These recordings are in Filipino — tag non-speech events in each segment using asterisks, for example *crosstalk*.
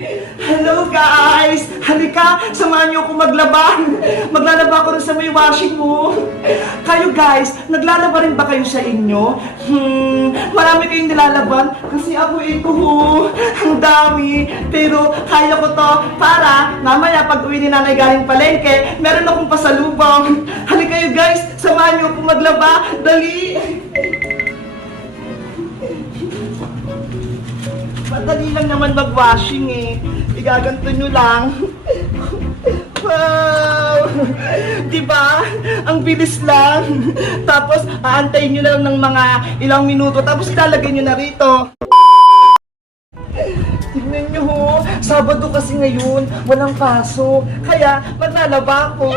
Hello guys! Halika, samahan niyo ako maglaban. Maglalaba ako rin sa may washing mo. Kayo guys, naglalaba rin ba kayo sa inyo? Hmm, marami kayong nilalaban kasi ako ito ho. Ang dami. Pero kaya ko to para mamaya pag uwi ni nanay galing palengke, meron akong pasalubong. Halika kayo guys, samahan niyo ako maglaba. Dali! Madali lang naman mag-washing eh. Igaganto nyo lang. Wow! Di? Ang bilis lang. Tapos, aantayin nyo lang ng mga ilang minuto. Tapos, ilalagay nyo na rito. Tingnan nyo ho, Sabado kasi ngayon, walang pasok. Kaya, maglalaba ako.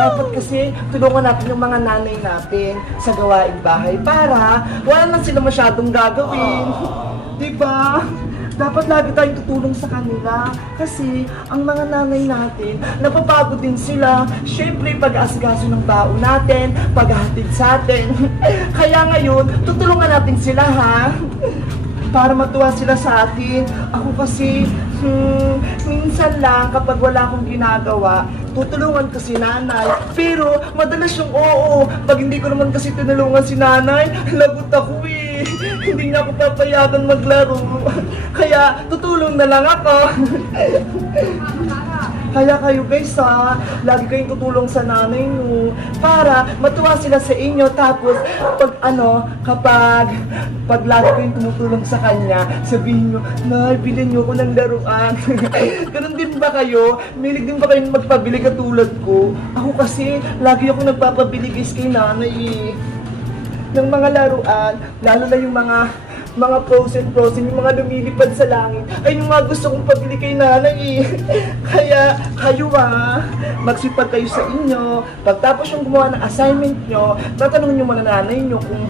Dapat kasi, tulungan natin yung mga nanay natin sa gawaing bahay para wala na sila masyadong gagawin. Di ba? Dapat lagi tayong tutulong sa kanila kasi ang mga nanay natin, napapagod din sila. Siyempre, pag-aasikaso ng tao natin, paghahatid sa atin. *laughs* Kaya ngayon, tutulungan natin sila ha para matuwa sila sa atin. Ako kasi, hmm, minsan lang kapag wala akong ginagawa, tutulungan ko si nanay. Pero madalas yung oo. Pag hindi ko naman kasi tinulungan si nanay, lagot ako eh. *laughs* Hindi na ako papayagan maglaro. Kaya tutulong na lang ako. *laughs* Kaya kayo guys ha, lagi kayong tutulong sa nanay nyo para matuwa sila sa inyo. Tapos pag ano, kapag pag lagi kayong tumutulong sa kanya, sabihin nyo, Nay, bilhin nyo ko ng laruan. *laughs* Ganun din ba kayo? Milig din ba kayong magpabili katulad ko? Ako kasi, lagi ako nagpapabili guys kay nanay eh ng mga laruan, lalo na yung mga mga frozen frozen, yung mga lumilipad sa langit, ay yung mga gusto kong pabili kay nanay eh. *laughs* Kaya kayo ah, magsipag kayo sa inyo. Pagtapos yung gumawa ng assignment nyo, tatanungin nyo muna nanay nyo kung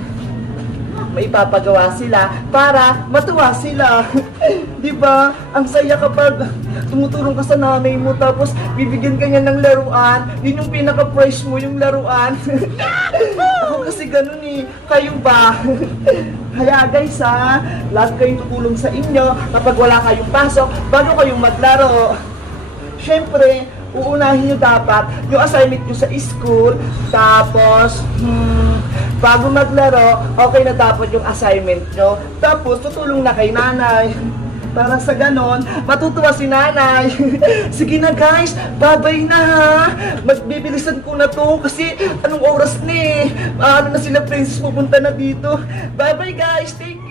may ipapagawa sila para matuwa sila. *laughs* 'Di ba? Ang saya kapag tumutulong ka sa nanay mo tapos bibigyan ka niya ng laruan. Yun yung pinaka-price mo, yung laruan. *laughs* Ako kasi ganun eh. Kayo ba? *laughs* Kaya guys ha, lahat kayong tutulong sa inyo kapag wala kayong pasok bago kayong maglaro. Siyempre, uunahin nyo dapat yung assignment nyo sa school. Tapos, hmm, bago maglaro, okay na dapat yung assignment nyo. Tapos, tutulong na kay nanay. *laughs* Para sa ganon, matutuwa si nanay. *laughs* Sige na guys, babay na ha. Magbibilisan ko na to kasi anong oras na eh. Ano na sila princess pupunta na dito. Bye guys, take